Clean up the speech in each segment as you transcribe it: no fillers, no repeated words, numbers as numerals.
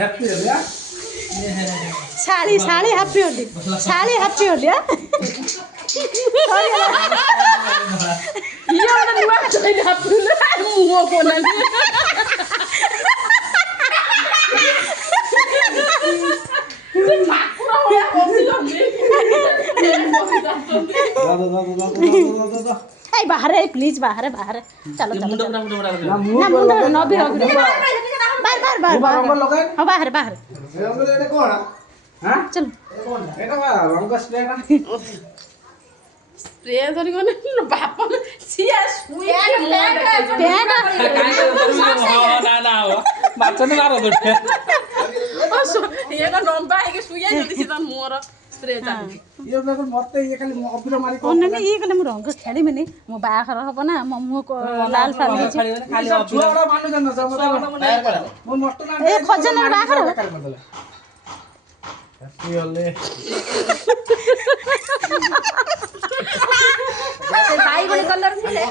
happy हो गया sari sari happy Holi sari happy Holi ये वाला नुआ का तो हैप्पी मुंह को ना ए बाहर है प्लीज बाहर है बाहर चलो चलो ना मुंडा न भी रख बाहर हां बाहर बाहर एटा कोन हां चलो एटा रंग स्प्रे का स्प्रे धरि कोन बाप सिया सुई प्यान ना हो माचने मारो दुटे ये नंबा है कि सुई जदी सिदा मोर स्प्रे चालू ये मतलब मते ये खाली अबिर मारी को ओने में ये कले म रंग खेली मिनी मो बाखर हबो ना मम्मू को लाल फाल खाली छुआड़ा मानु जन न मो मट्टो ना ए खजन बाखर हैप्पी होली जैसे भाई बड़े कलर मिले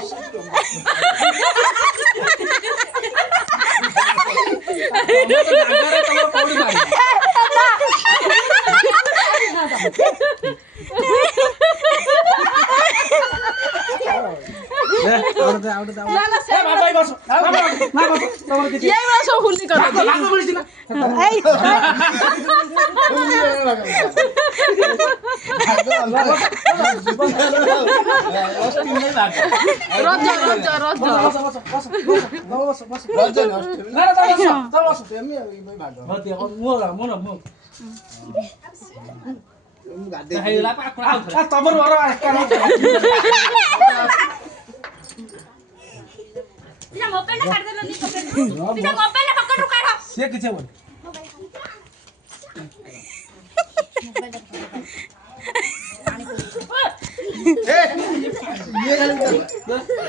ये वाला हुल्ली कर मोबाइल काट दे नी पकड़ पिछा मोबाइल पकड़ रुका रहा से किछे बोल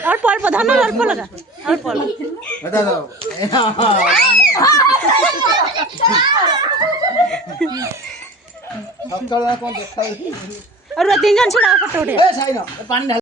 अल्प अल्प धन अल्प लगा अल्प बता दो सकाळ कौन देखा और 3 जन छिड़ा फोटो उठे ए साइन पानी